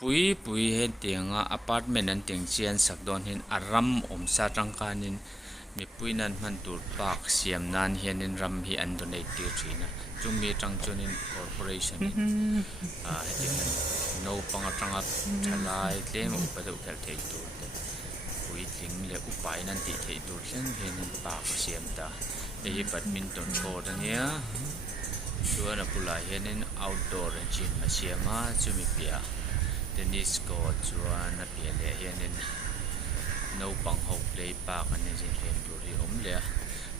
pui he tianga apartment an ting chian sakdon hin aram om sa tangkanin mi puinan man tur pak siam nan hianin ram hi an donate tir thina chumi tangchunin corporation in heting no panga tanga thalai tlem upadu khel thei tur te pui tling le upai nan ti thei tur thleng hianin pak siam ta ei badminton court ania chuan a pula hianin outdoor gym a siama chumi pia tennis court chuan a pia le hianin no pang ho play park ani jin hlem tur hi om le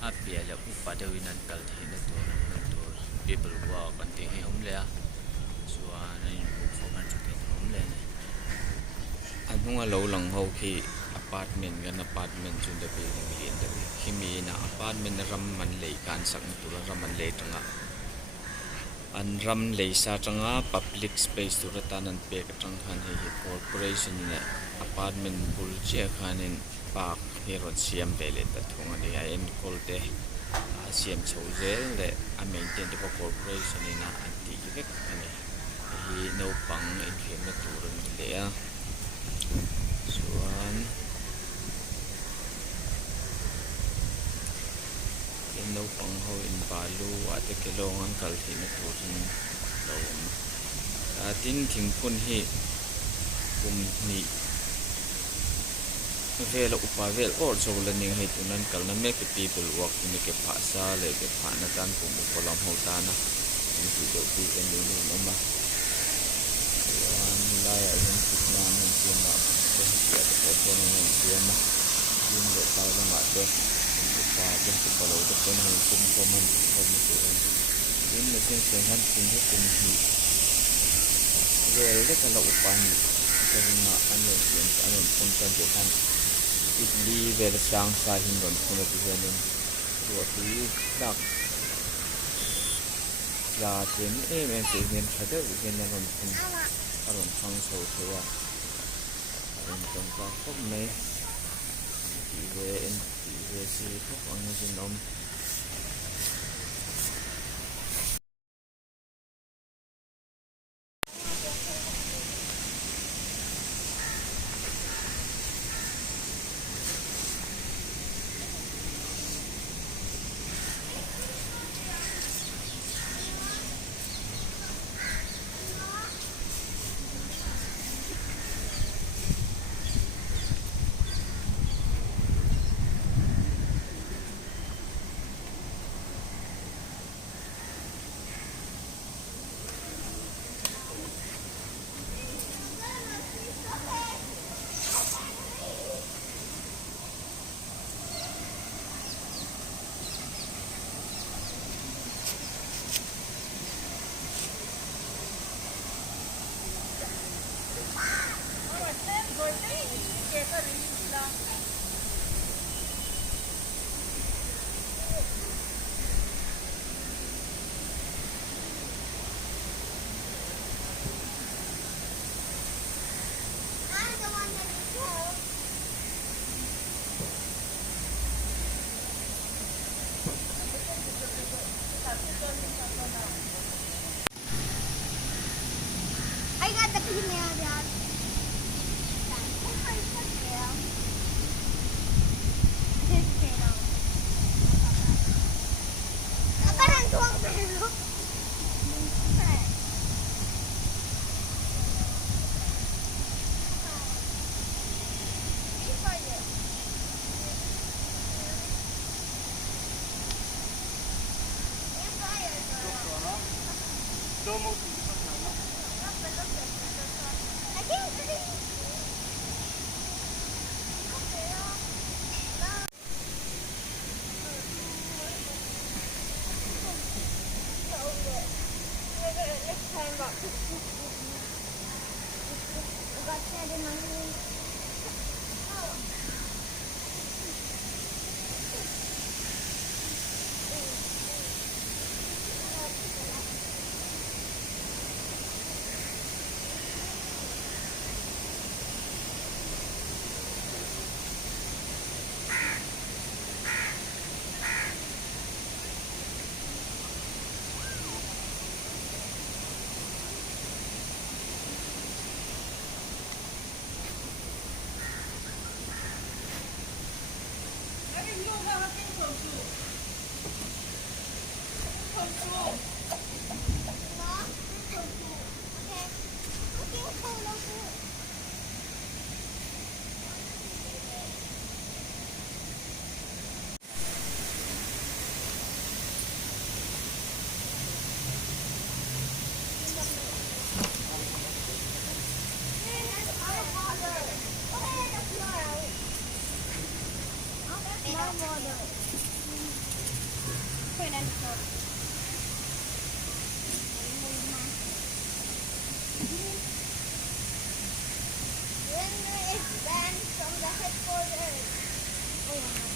a pia le upadawin an kal theina tur an tur people walk an ti hi om le chuan in perform an chu te om le anunga lo lang ho khi apartment gan apartment chun da building hi da khimi na apartment ram man le kan sak tur ram man le tanga an ram le sa tanga public space tur tanan pe ka tang khan hi corporation ne apartment bul che khanin park hero siam bele ta thunga ni en kolte siam chozel le a maintain the corporation ina anti vek ani hi no pang in khem na turun le a chuan no pang ho in balu ate kelongan kal thina turun lo tin thingpun hi kum ni vela upavel or chola ning hai tunan kalna me ke people work ni ke phasa le ke phana tan kum kolam ho tana ni ki do ti en ni no ma la ya ren kitna men tiama de ya de ko no tiama din de ta ma de pa de ko lo de ko no kum man ko ni ko din le sen sen han tin de kum ni về cái là upan cho nên mà anh em không cần phải ăn ít đi về là sáng sai hình còn không được cái nên rồi thì đặc là chuyện em tự nhiên phải được cái nên còn không phong sầu thôi à em còn có không mấy chỉ về gì không ăn gì nóng I got the email, Dad. Parang tuwang pero.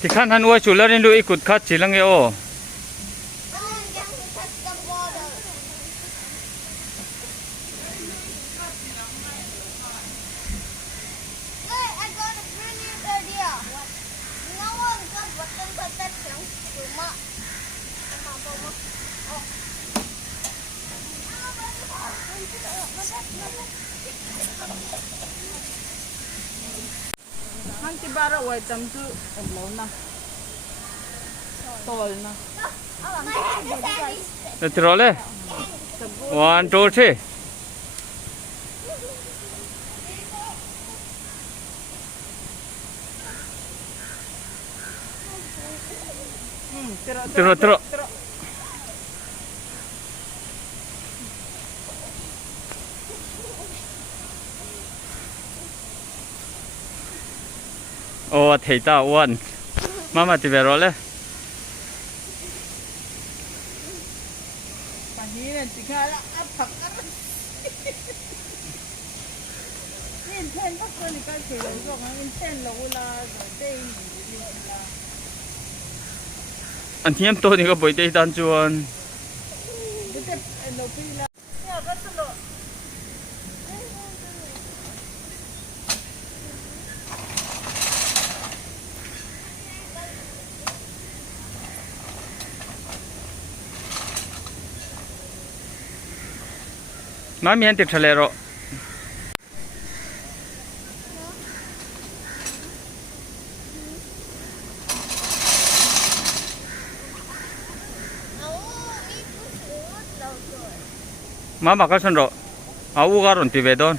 ที่ขั้นทันอ้วยชุดแล้วนี่ดูอีกุดคัดสีลังเอโอ Hang tibara wai tam tu lo na. Tol na. เดี๋ยวรอเลยวันโตสิ Tiro. Tiro.โอ้เทต้าอ้วนมาติเบรอเลย Pani na tikala apak ka. Nin ten pa ko ni ka chelo so ngin ten lo la so te ni la. อันเทียมตัวนี้ก็บ่ได้ดันจวน Dite lo pi la. Ya ka solo. มามีอันติดทะเลรอ มาบักกันสันรอเอาอุการุนติเวดอน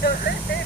Jangan